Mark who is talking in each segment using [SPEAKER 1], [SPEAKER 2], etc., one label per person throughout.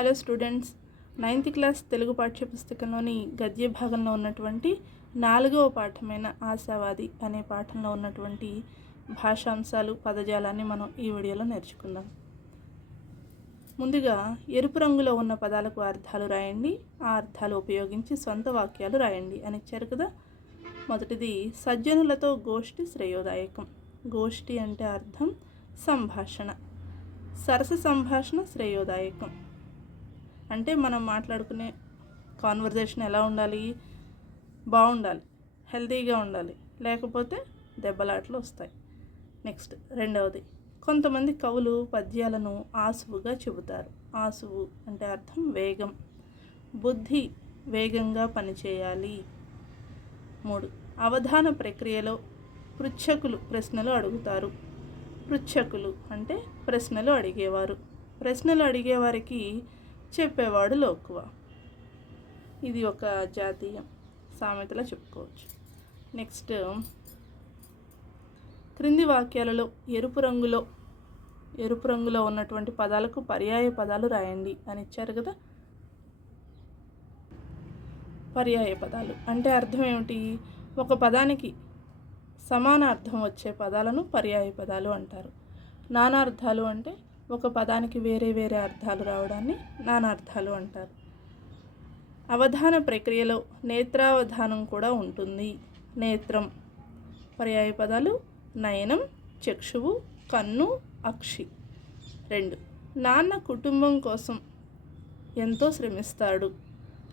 [SPEAKER 1] Hello students ninth class Telugu పాఠ్యపుస్తకంలోని గద్య భాగంలో ఉన్నటువంటి నాలుగవ పాఠమైన ఆశావాది అనే పాఠంలో ఉన్నటువంటి భాషాంశాలు పదజాలాన్ని మనం ఈ వీడియోలో నేర్చుకుందాం. ముందుగా ఎరుపు రంగులో ఉన్న పదాలకు అర్థాలు రాయండి ఆ అర్థాలు ఉపయోగించి సొంత వాక్యాలు రాయండి అని ఇచ్చారు కదా. మొదటిది సజ్జనులతో గోష్ఠి శ్రేయోదాయకం. గోష్ఠి అంటే అర్థం సంభాషణ. సరస సంభాషణ శ్రేయోదాయకం. అంటే మనం మాట్లాడుకునే కాన్వర్జేషన్ ఎలా ఉండాలి? బాగుండాలి. హెల్తీగా ఉండాలి. లేకపోతే దెబ్బలాటలు వస్తాయి. నెక్స్ట్ రెండవది. కొంతమంది కవులు పద్యాలను ఆసువుగా చెబుతారు. ఆసువు అంటే అర్థం వేగం. బుద్ధి వేగంగా పనిచేయాలి. మూడు అవధాన ప్రక్రియలో పృచ్ఛకులు ప్రశ్నలు అడుగుతారు. పృచ్ఛకులు అంటే ప్రశ్నలు అడిగేవారు. ప్రశ్నలు అడిగేవారికి చెప్పేవాడు లోకువ. ఇది ఒక జాతీయం. సామెతలా చెప్పుకోవచ్చు. నెక్స్ట్ క్రింది వాక్యాలలో ఎరుపు రంగులో ఎరుపు రంగులో ఉన్నటువంటి పదాలకు పర్యాయ పదాలు రాయండి అని ఇచ్చారు కదా? పర్యాయ పదాలు. అంటే అర్థం ఏమిటి? ఒక పదానికి సమాన అర్థం వచ్చే పదాలను పర్యాయ పదాలు అంటారు. నానార్థాలు అంటే ఒక పదానికి వేరే వేరే అర్థాలు రావడాన్ని నానార్థాలు అంటారు. అవధాన ప్రక్రియలో నేత్రావధానం కూడా ఉంటుంది. నేత్రం పర్యాయ పదాలు నయనం చక్షువు కన్ను అక్షి. రెండు. నాన్న కుటుంబం కోసం ఎంతో శ్రమిస్తాడు.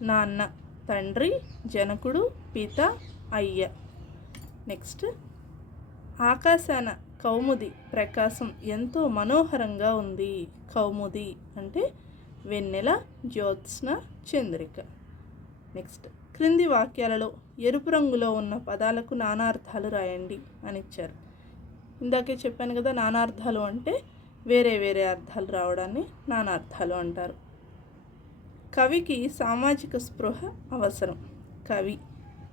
[SPEAKER 1] నాన్న తండ్రి జనకుడు పిత అయ్య. నెక్స్ట్. ఆకాశాన కౌముది ప్రకాశం ఎంతో మనోహరంగా ఉంది. కౌముది అంటే వెన్నెల జ్యోత్స్న చంద్రిక. నెక్స్ట్ క్రింది వాక్యాలలో ఎరుపు రంగులో ఉన్న పదాలకు నానార్థాలు రాయండి అని ఇచ్చారు. ఇందాకే చెప్పాను కదా నానార్థాలు అంటే వేరే వేరే అర్థాలు రావడాన్ని నానార్థాలు అంటారు. కవికి సామాజిక స్పృహ అవసరం. కవి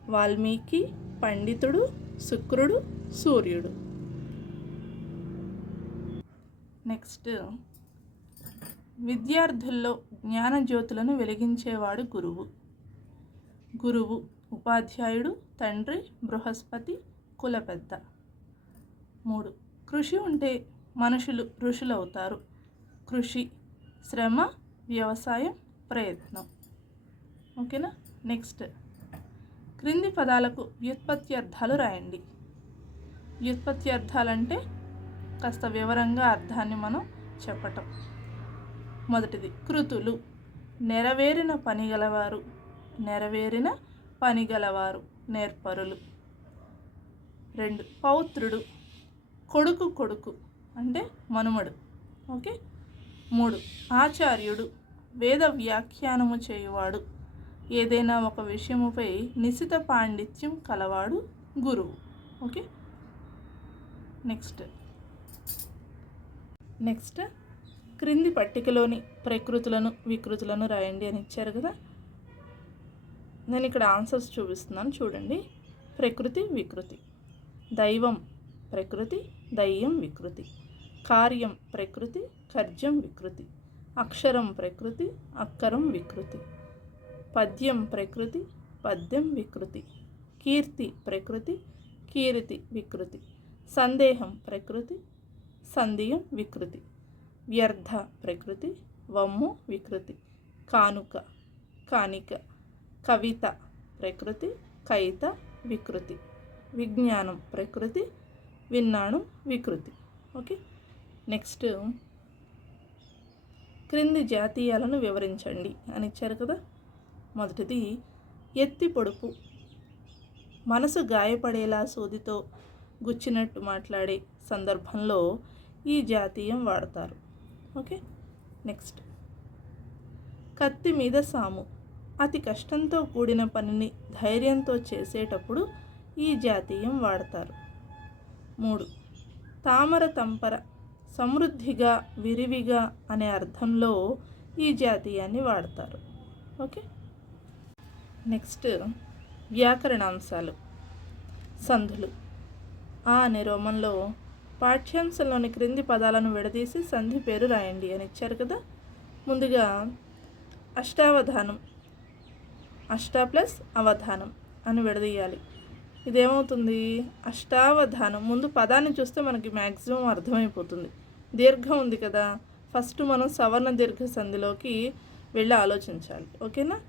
[SPEAKER 1] వాల్మీకి పండితుడు శుక్రుడు సూర్యుడు. నెక్స్ట్. విద్యార్థుల్లో జ్ఞానజ్యోతులను వెలిగించేవాడు గురువు. గురువు ఉపాధ్యాయుడు తండ్రి బృహస్పతి కుల పెద్ద మూడు. కృషి ఉంటే మనుషులు ఋషులవుతారు. కృషి శ్రమ వ్యవసాయం ప్రయత్నం. ఓకేనా? నెక్స్ట్. క్రింది పదాలకు వ్యుత్పత్తి అర్థాలు రాయండి. వ్యుత్పత్తి అర్థాలంటే కాస్త వివరంగా అర్థాన్ని మనం చెప్పటం. మొదటిది కృతులు. నెరవేరిన పనిగలవారు నెరవేరిన పనిగలవారు నేర్పరులు. రెండు పౌత్రుడు. కొడుకు కొడుకు అంటే మనుమడు. ఓకే? మూడు ఆచార్యుడు. వేద వ్యాఖ్యానము చేయువాడు. ఏదైనా ఒక విషయముపై నిశిత పాండిత్యం కలవాడు గురువు. ఓకే? నెక్స్ట్. నెక్స్ట్ క్రింది పట్టికలోని ప్రకృతులను వికృతులను రాయండి అని ఇచ్చారు కదా. నేను ఇక్కడ ఆన్సర్స్ చూపిస్తున్నాను చూడండి. ప్రకృతి వికృతి. దైవం ప్రకృతి. దయ్యం వికృతి. కార్యం ప్రకృతి. కర్జం వికృతి. అక్షరం ప్రకృతి. అక్కరం వికృతి. పద్యం ప్రకృతి. పద్యం వికృతి. కీర్తి ప్రకృతి. కీర్తి వికృతి. సందేహం ప్రకృతి. సంధియం వికృతి. వ్యర్థ ప్రకృతి వమ్ము వికృతి. కానుక కానిక. కవిత ప్రకృతి కైత వికృతి. విజ్ఞానం ప్రకృతి విన్నాను వికృతి. ఓకే? నెక్స్ట్ క్రింది జాతీయాలను వివరించండి అని ఇచ్చారు కదా? మొదటిది ఎత్తి పొడుపు. మనసు గాయపడేలా సోదితో గుచ్చినట్టు మాట్లాడే సందర్భంలో ఈ జాతీయం వాడతారు. ఓకే? నెక్స్ట్. కత్తి మీద సాము. అతి కష్టంతో కూడిన పనిని ధైర్యంతో చేసేటప్పుడు ఈ జాతీయం వాడతారు. మూడు. తామర తంపర. సమృద్ధిగా విరివిగా అనే అర్థంలో ఈ జాతీయాన్ని వాడతారు. ఓకే? నెక్స్ట్. వ్యాకరణాంశాలు. సంధులు. ఆ అనే రోమంలో పాఠ్యాంశంలోని క్రింది పదాలను విడదీసి సంధి పేరు రాయండి అని ఇచ్చారు కదా. ముందుగా అష్టావధానం. అష్టా ప్లస్ అవధానం అని విడదీయాలి. ఇదేమవుతుంది? అష్టావధానం. ముందు పదాన్ని చూస్తే మనకి మ్యాక్సిమం అర్థమైపోతుంది. దీర్ఘం ఉంది కదా. ఫస్ట్ మనం సవర్ణ దీర్ఘ సంధిలోకి వెళ్ళి ఆలోచించాలి. ఓకేనా?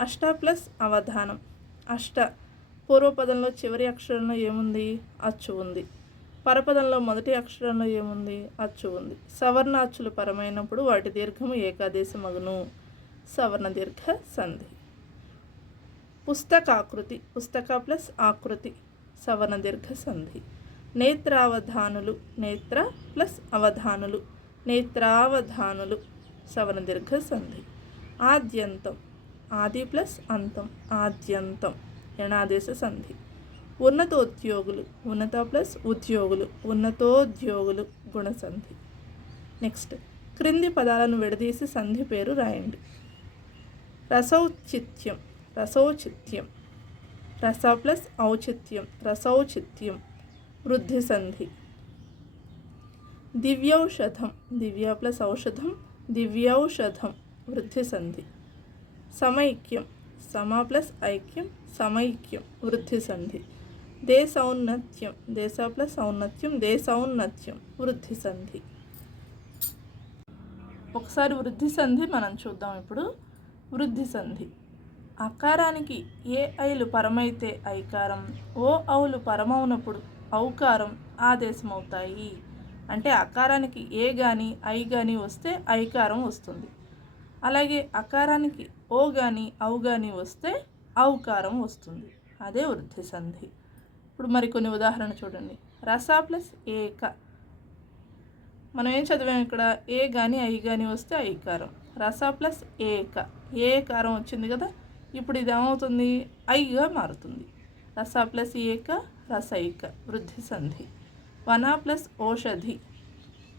[SPEAKER 1] అష్ట ప్లస్ అవధానం. అష్ట. పూర్వపదంలో చివరి అక్షరంలో ఏముంది? అచ్చు ఉంది. పరపదంలో మొదటి అక్షరంలో ఏముంది? అచ్చు ఉంది. సవర్ణ అచ్చులు పరమైనప్పుడు వాటి దీర్ఘము ఏకాదేశమగును. సవర్ణ దీర్ఘ సంధి. పుస్తకాకృతి. పుస్తక ప్లస్ ఆకృతి. సవర్ణ దీర్ఘ సంధి. నేత్రావధానులు. నేత్ర ప్లస్ అవధానులు. నేత్రావధానులు. సవర్ణ దీర్ఘ సంధి. ఆద్యంతం. ఆది ప్లస్ అంతం. ఆద్యంతం. యణాదేశ సంధి. ఉన్నతోద్యోగులు. ఉన్నత ప్లస్ ఉద్యోగులు. ఉన్నతోద్యోగులు గుణసంధి. నెక్స్ట్ క్రింది పదాలను విడదీసి సంధి పేరు రాయండి. రసౌచిత్యం. రసౌచిత్యం. రస ప్లస్ ఔచిత్యం. రసౌచిత్యం. వృద్ధి సంధి. దివ్యౌషధం. దివ్య ప్లస్ ఔషధం. దివ్యౌషధం. వృద్ధి సంధి. సమైక్యం. సమ ప్లస్ ఐక్యం. సమైక్యం. వృద్ధి సంధి. దేశౌన్నత్యం దేశ ప్లస్ ఔన్నత్యం దేశౌన్నత్యం వృద్ధి సంధి. ఒకసారి వృద్ధి సంధి మనం చూద్దాం ఇప్పుడు. వృద్ధి సంధి. అకారానికి ఏ ఐలు పరమైతే ఐకారం ఓ ఔలు పరమవునప్పుడు ఔకారం ఆదేశమవుతాయి. అంటే అకారానికి ఏ కానీ ఐ కానీ వస్తే ఐకారం వస్తుంది. అలాగే అకారానికి ఓ కానీ ఔ కానీ వస్తే ఔకారం వస్తుంది. అదే వృద్ధి సంధి. ఇప్పుడు మరికొన్ని ఉదాహరణ చూడండి. రస ప్లస్ ఏక మనం ఏం చదివాం ఇక్కడ? ఏ కానీ ఐ కానీ వస్తే ఐకారం రస ప్లస్ ఏక ఏకారం వచ్చింది కదా? ఇప్పుడు ఇది ఏమవుతుంది? ఐగా మారుతుంది. రస ప్లస్ ఏక రసైక వృద్ధి సంధి. వన ప్లస్ ఓషధి.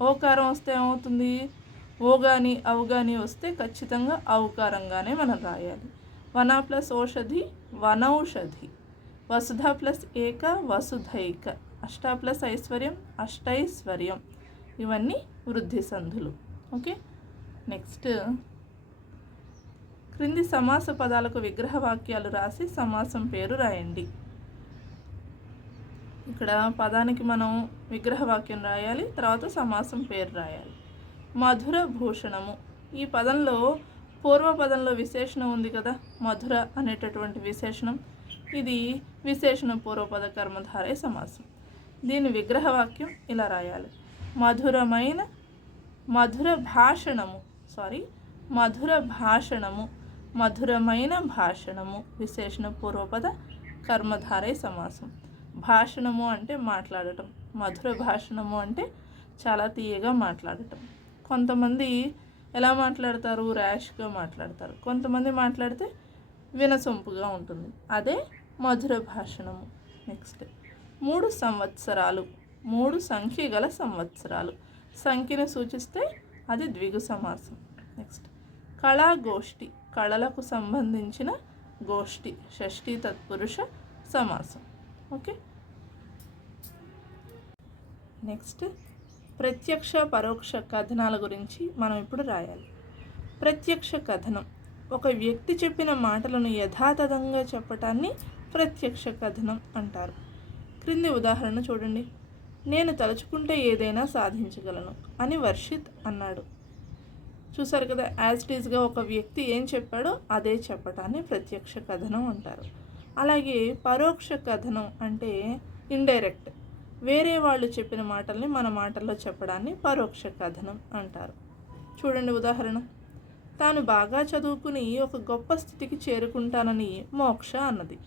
[SPEAKER 1] ఓకారం వస్తే ఏమవుతుంది? ఓ కానీ అవు కానీ వస్తే ఖచ్చితంగా ఔకారంగానే మనం రాయాలి. వన ప్లస్ ఓషధి వనౌషధి. వసుధ ప్లస్ ఏక వసుధైక. అష్ట ప్లస్ ఐశ్వర్యం అష్టైశ్వర్యం. ఇవన్నీ వృద్ధి సంధులు. ఓకే? నెక్స్ట్. క్రింది సమాస పదాలకు విగ్రహ వాక్యాలు రాసి సమాసం పేరు రాయండి. ఇక్కడ పదానికి మనం విగ్రహ వాక్యం రాయాలి తర్వాత సమాసం పేరు రాయాలి. మధుర భూషణము. ఈ పదంలో పూర్వ పదంలో విశేషణం ఉంది కదా? మధుర అనేటటువంటి విశేషణం. ఇది విశేషణ పూర్వపద కర్మధారే సమాసం. దీని విగ్రహవాక్యం ఇలా రాయాలి. మధురమైన మధుర భాషణము సారీ మధుర భాషణము మధురమైన భాషణము విశేషణ పూర్వపద కర్మధారే సమాసం. భాషణము అంటే మాట్లాడటం మధుర భాషణము అంటే చాలా తీయగా మాట్లాడటం. కొంతమంది ఎలా మాట్లాడతారు? ర్యాష్గా మాట్లాడతారు. కొంతమంది మాట్లాడితే వినసొంపుగా ఉంటుంది. అదే మధుర భాషణము. నెక్స్ట్ మూడు సంవత్సరాలు. మూడు సంఖ్య గల సంవత్సరాలు. సంఖ్యను సూచిస్తే అది ద్విగు సమాసం. నెక్స్ట్ కళాగోష్ఠి. కళలకు సంబంధించిన గోష్ఠి. షష్ఠి తత్పురుష సమాసం. ఓకే నెక్స్ట్ ప్రత్యక్ష పరోక్ష కథనాల గురించి మనం ఇప్పుడు రాయాలి. ప్రత్యక్ష కథనం. ఒక వ్యక్తి చెప్పిన మాటలను యథాతథంగా చెప్పటాన్ని ప్రత్యక్ష కథనం అంటారు. క్రింది ఉదాహరణ చూడండి. నేను తలుచుకుంటే ఏదైనా సాధించగలను అని వర్షిత్ అన్నాడు. చూసారు కదా యాజ్ ఇట్ ఈజ్గా ఒక వ్యక్తి ఏం చెప్పాడో అదే చెప్పటాన్ని ప్రత్యక్ష కథనం అంటారు. అలాగే పరోక్ష కథనం అంటే ఇండైరెక్ట్ వేరే వాళ్ళు చెప్పిన మాటల్ని మన మాటల్లో చెప్పడాన్ని పరోక్ష కథనం అంటారు. చూడండి ఉదాహరణ. తాను బాగా చదువుకుని ఒక గొప్ప స్థితికి చేరుకుంటానని మోక్ష అన్నది.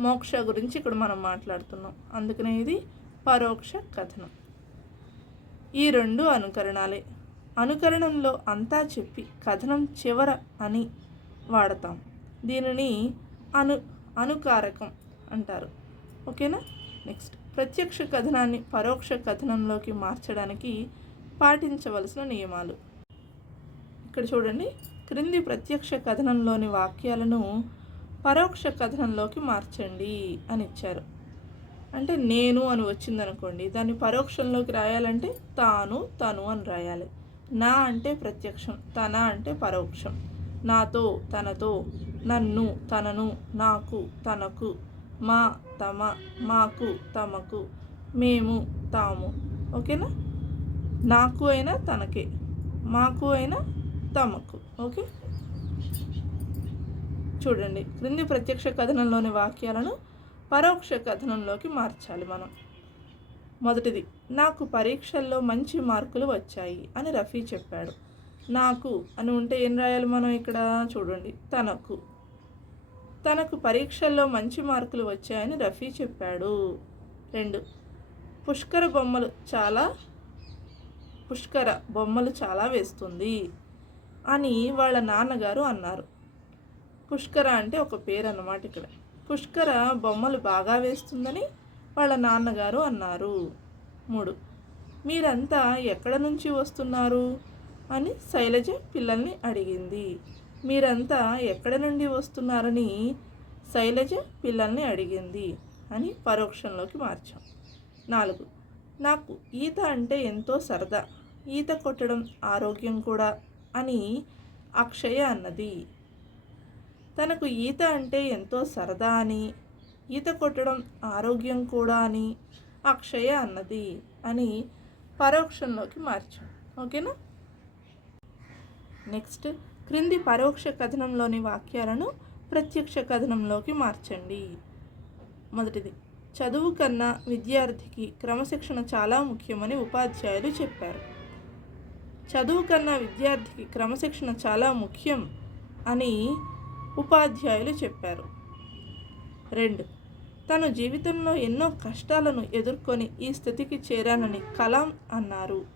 [SPEAKER 1] మోక్ష గురించి ఇక్కడ మనం మాట్లాడుతున్నాం. అందుకనే ఇది పరోక్ష కథనం. ఈ రెండు అనుకరణాలే. అనుకరణంలో అంతా చెప్పి కథనం చివర అని వాడతాం. దీనిని అను అనుకారకం అంటారు. ఓకేనా? నెక్స్ట్. ప్రత్యక్ష కథనాన్ని పరోక్ష కథనంలోకి మార్చడానికి పాటించవలసిన నియమాలు. ఇక్కడ చూడండి. క్రింది ప్రత్యక్ష కథనంలోని వాక్యాలను పరోక్ష కథనంలోకి మార్చండి అని ఇచ్చారు. అంటే నేను అని వచ్చిందనుకోండి దాన్ని పరోక్షంలోకి రాయాలంటే తాను తను అని రాయాలి. నా అంటే ప్రత్యక్షం తన అంటే పరోక్షం. నాతో తనతో నన్ను తనను నాకు తనకు మా తమ మాకు తమకు మేము తాము. ఓకేనా? నాకు అయినా తనకే మాకు అయినా తమకు. ఓకే? చూడండి. క్రింది ప్రత్యక్ష కథనంలోని వాక్యాలను పరోక్ష కథనంలోకి మార్చాలి మనం. మొదటిది నాకు పరీక్షల్లో మంచి మార్కులు వచ్చాయి అని రఫీ చెప్పాడు. నాకు అని ఉంటే ఏం రాయాలి మనం ఇక్కడ? చూడండి. తనకు. తనకు పరీక్షల్లో మంచి మార్కులు వచ్చాయని రఫీ చెప్పాడు. రెండు పుష్కర బొమ్మలు చాలా పుష్కర బొమ్మలు చాలా వేస్తుంది అని వాళ్ళ నాన్నగారు అన్నారు. పుష్కర అంటే ఒక పేరు అన్నమాట ఇక్కడ. పుష్కర బొమ్మలు బాగా వేస్తుందని వాళ్ళ నాన్నగారు అన్నారు. మూడు. మీరంతా ఎక్కడ నుంచి వస్తున్నారు? అని శైలజ పిల్లల్ని అడిగింది. మీరంతా ఎక్కడ నుండి వస్తున్నారని శైలజ పిల్లల్ని అడిగింది అని పరోక్షంలోకి మార్చాం. నాలుగు. నాకు ఈత అంటే ఎంతో సరదా. ఈత కొట్టడం ఆరోగ్యం కూడా అని అక్షయ అన్నది. తనకు ఈత అంటే ఎంతో సరదా అని ఈత కొట్టడం ఆరోగ్యం కూడా అని అక్షయ అన్నది అని పరోక్షంలోకి మార్చాం. ఓకేనా? నెక్స్ట్ క్రింది పరోక్ష కథనంలోని వాక్యాలను ప్రత్యక్ష కథనంలోకి మార్చండి. మొదటిది చదువు కన్నా విద్యార్థికి క్రమశిక్షణ చాలా ముఖ్యమని ఉపాధ్యాయులు చెప్పారు. చదువు కన్నా విద్యార్థికి క్రమశిక్షణ చాలా ముఖ్యం అని ఉపాధ్యాయులు చెప్పారు. రెండు. తన జీవితంలో ఎన్నో కష్టాలను ఎదుర్కొని ఈ స్థితికి చేరానని కలాం అన్నారు.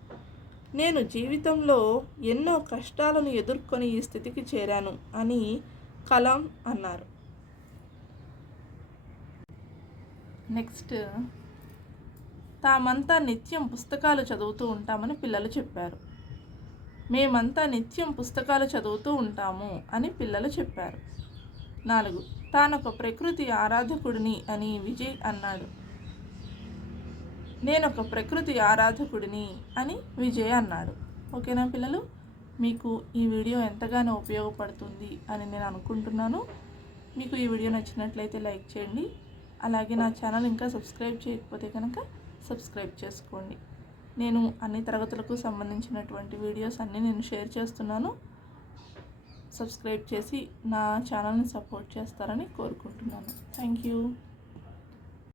[SPEAKER 1] నేను జీవితంలో ఎన్నో కష్టాలను ఎదుర్కొని ఈ స్థితికి చేరాను అని కలాం అన్నారు. నెక్స్ట్. తామంతా నిత్యం పుస్తకాలు చదువుతూ ఉంటామని పిల్లలు చెప్పారు. మేమంతా నిత్యం పుస్తకాలు చదువుతూ ఉంటాము అని పిల్లలు చెప్పారు. నాలుగు తానొక ప్రకృతి ఆరాధకుడిని అని విజయ్ అన్నాడు. నేనొక ప్రకృతి ఆరాధకుడిని అని విజయ్ అన్నాడు. ఓకేనా పిల్లలు? మీకు ఈ వీడియో ఎంతగానో ఉపయోగపడుతుంది అని నేను అనుకుంటున్నాను. మీకు ఈ వీడియో నచ్చినట్లయితే లైక్ చేయండి. అలాగే నా ఛానల్ ఇంకా సబ్స్క్రైబ్ చేయకపోతే కనుక సబ్స్క్రైబ్ చేసుకోండి. నేను అన్ని తరగతులకు సంబంధించినటువంటి వీడియోస్ అన్నీ నేను షేర్ చేస్తున్నాను. సబ్స్క్రైబ్ చేసి నా ఛానల్ని సపోర్ట్ చేస్తారని కోరుకుంటున్నాను. Thank you.